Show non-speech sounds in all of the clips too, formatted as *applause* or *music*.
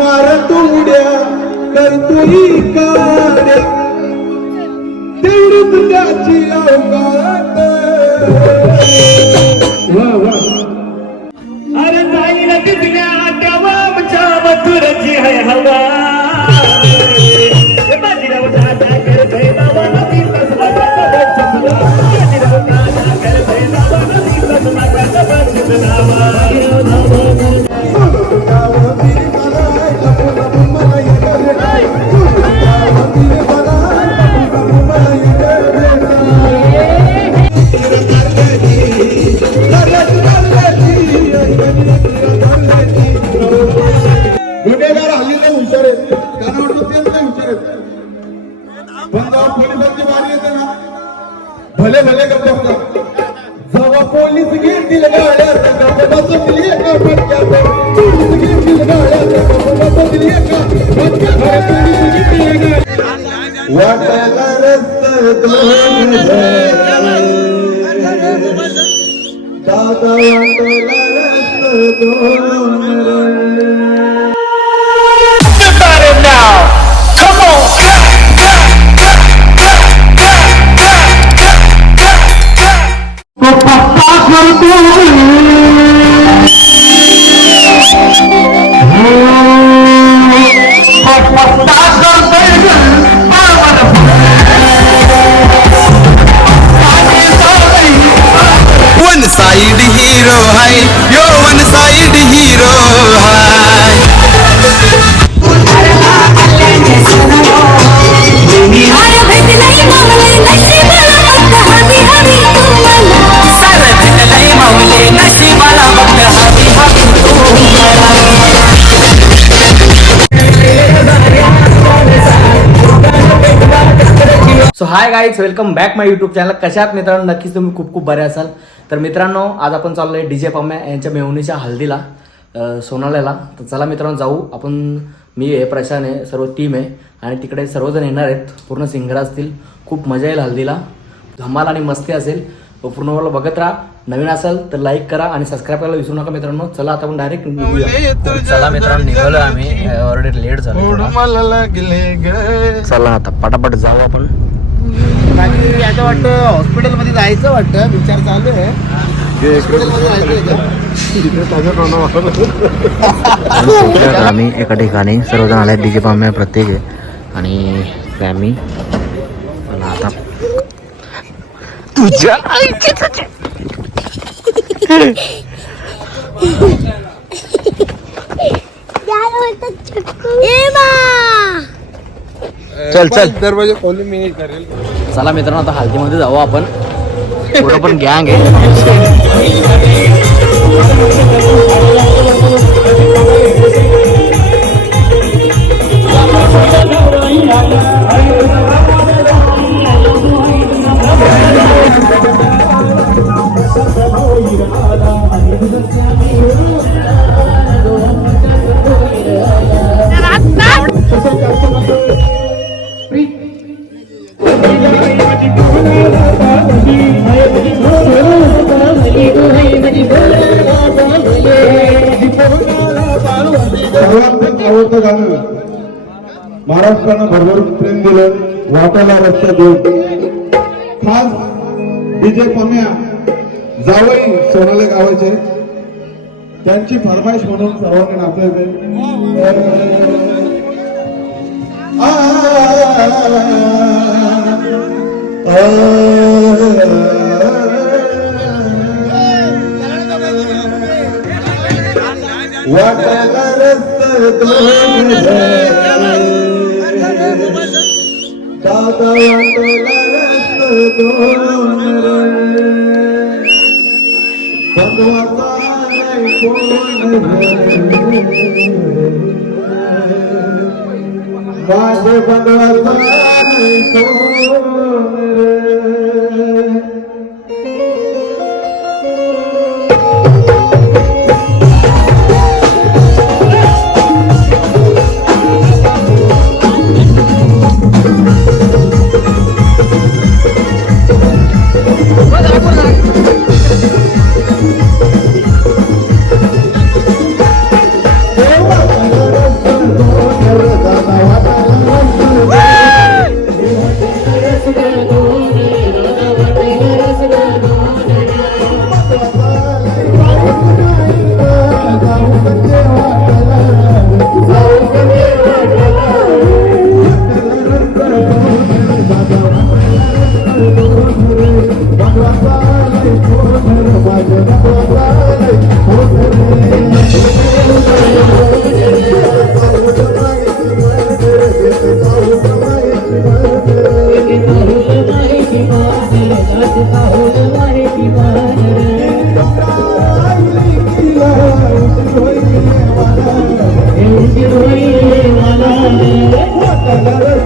मारत उड्या करतोही काड्या. तेवढीच त्याची अवकात. अरे जाईल तिथल्या तेव्हा आमच्या मथुरची है हवा. हे बाजीराव दादा भले गप्पा जेव्हा पोलीस घेतील गाड्या तर गप्प एका पोलीस घेतील गाड्या एका वाटायला रस्त दोन दादा वाटायला रस्त दोन hi guys welcome back my YouTube channel कशात मित्रांनो? नक्कीच तुम्ही खूप खूप बरे असाल. तर मित्रांनो आज आपण चाललो आहे डी जे पम्या यांच्या मेहुणीच्या हल्दीला सोनाल्याला. तर चला मित्रांनो जाऊ. आपण मी आहे प्रशांत आहे सर्व टीम आहे. आणि तिकडे सर्वजण येणार आहेत. पूर्ण सिंगर असतील. खूप मजा येईल हल्दीला. धमाल आणि मस्ती असेल. पूर्ण वेळेला बघत राहा. नवीन असेल तर लाईक करा आणि सबस्क्राईब करायला विसरू नका मित्रांनो. चला आता आपण डायरेक्ट चला मित्रांनो निघालो आम्ही. ऑलरेडी लेट झालो मला चला आता पटापट जाऊ आपण. बाकी वाटतं हॉस्पिटलमध्ये जायचं वाटतं. विचार चालू आहे. आम्ही एका ठिकाणी सर्वजण आले डीजे पाम्या प्रत्येक आहे. आणि फॅमी आता तुझ्या *laughs* चल चल. दरवाजे खोलून मी करेल. चला मित्रांनो आता हल्दीमध्ये जाऊ आपण. पुढं पण गँग आहे. महाराष्ट्रानं भरभरून प्रेम दिलं वाटायला रस्ता देऊन खास डीजे पम्या जावई सोनाले गावाचे त्यांची फरमाईश म्हणून सर्वांनी नाचायचे वाटायला रस्ता दोन दादा वाटायला रस्ता दोन माझे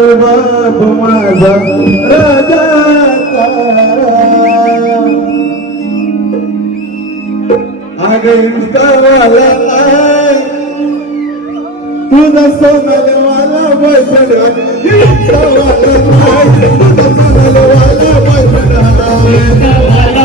तर बाप माझा राजा आग इंस्टावाला तुझा सोनलवाला बैठा इंस्टावाला तुझा सोनलवाला बैठा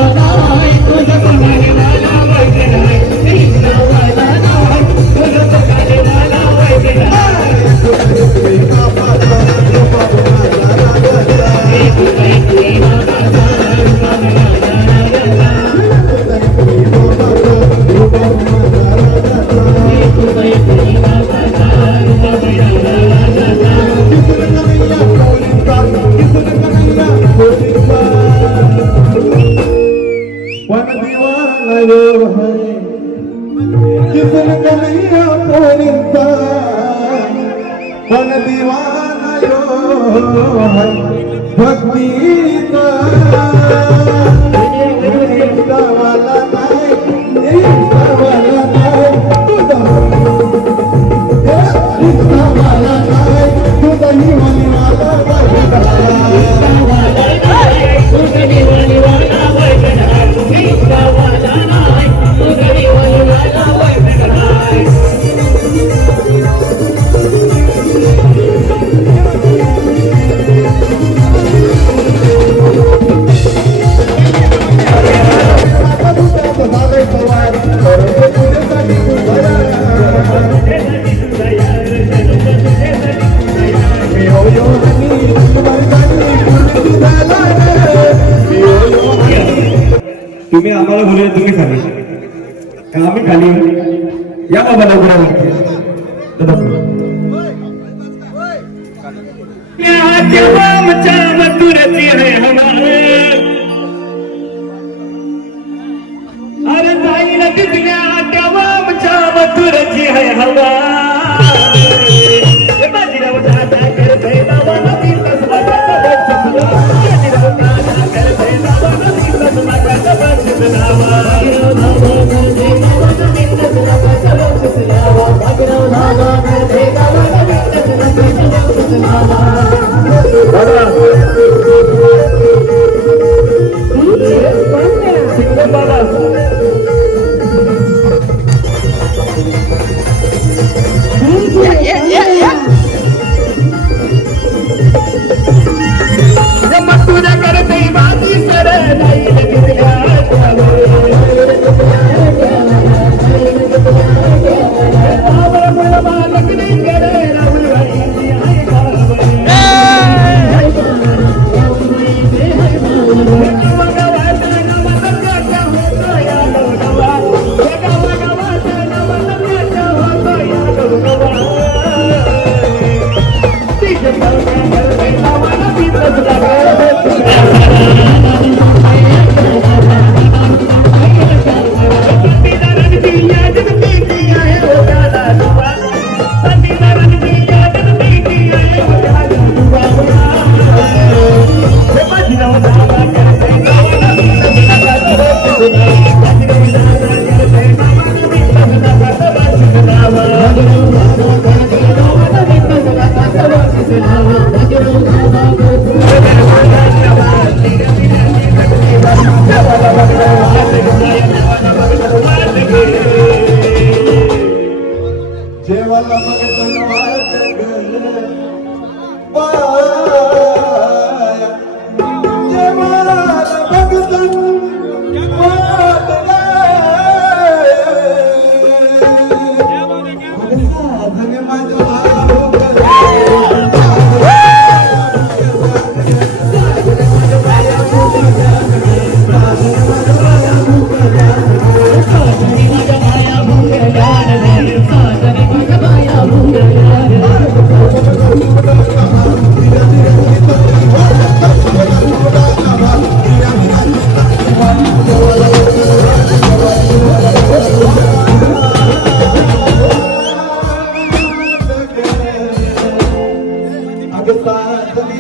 বলে তুমি খালি আমি খালি ইয়াবা বানা করে Thank you. के साथ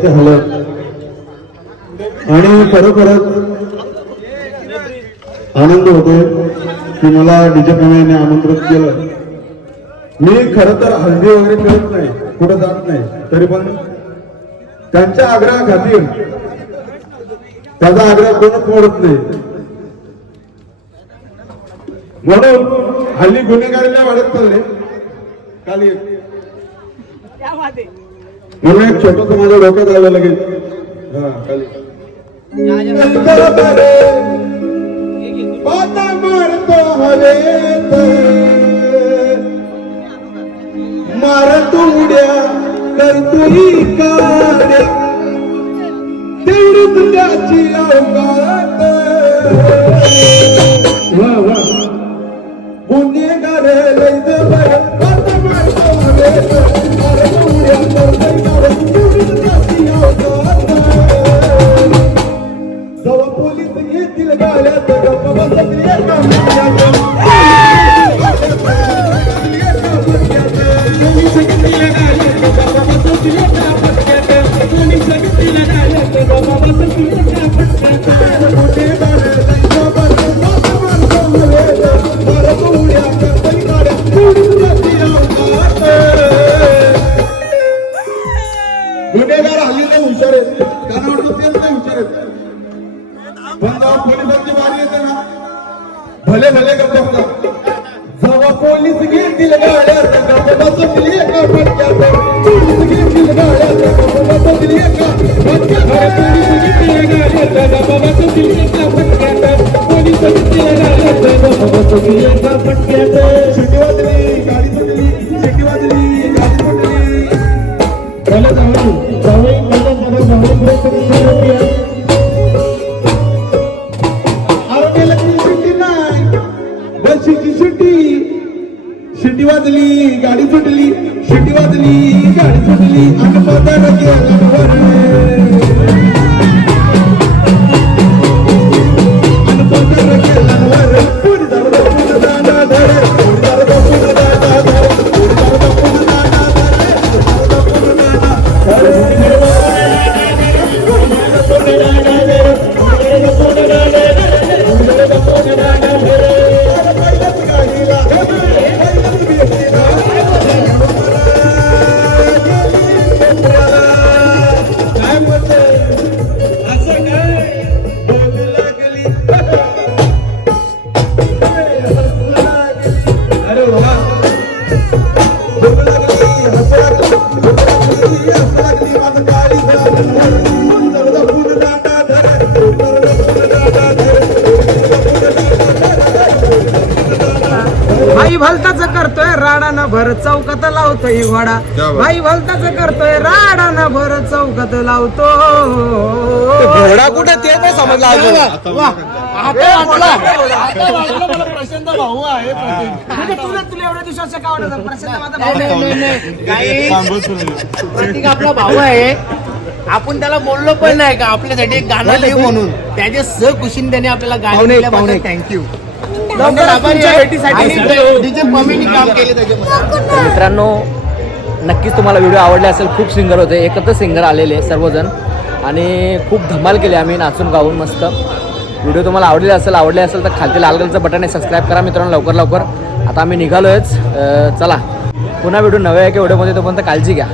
इथे हलत आणि खरोखरच आनंद होतोय की मला डीजे प्रमेयाने आमंत्रित केलं. मी खर तर हल्दी वगैरे करत नाही कुठं जात नाही तरी पण त्यांच्या आग्रहा खातील त्याचा आग्रह कोणच मोडत नाही. म्हणून हल्ली गुन्हेगारीला वाढत चालले. काल म्हणून एक छोटस माझ्या डोक्यात आलं लगेच. हा खाली. मारतो हवेत. उड्या करतोही कार्य. तेवढी वा वा. ஈத்தில் காலத்தை கப்ப வந்தத்தில் ஏற்காம घेतील भाई भलताच करतोय राडानं भर चौकात लावतो. घोडा कुठे ते नाही समजलं अजून. तुला तुला एवढ्या दिवसाचं का आवडत प्रशांत माझा भाऊ प्रतीक आपला भाऊ आहे. आपण त्याला बोललो पण नाही का? आपल्यासाठी एक गाणं लिहू म्हणून. त्याच्या सहकुशीने त्याने आपल्याला गाणं दिल्याबद्दल थँक्यू डीजे पमीने काम केले त्याच्यामध्ये. तर मित्रांनो नक्कीच तुम्हाला व्हिडिओ आवडले असेल खूप सिंगर होते एकत्र सिंगर आलेले सर्वजण. आणि खूप धमाल केली आम्ही नाचून गाऊन मस्त. व्हिडिओ तुम्हाला आवडले असेल आवडले असेल तर खालती लाल कलरचं बटन आहे सबस्क्राईब करा मित्रांनो लवकर लवकर. आता आम्ही निघालोयच. चला. पुन्हा व्हिडिओ नव्या एका व्हिडिओमध्ये तोपर्यंत काळजी घ्या.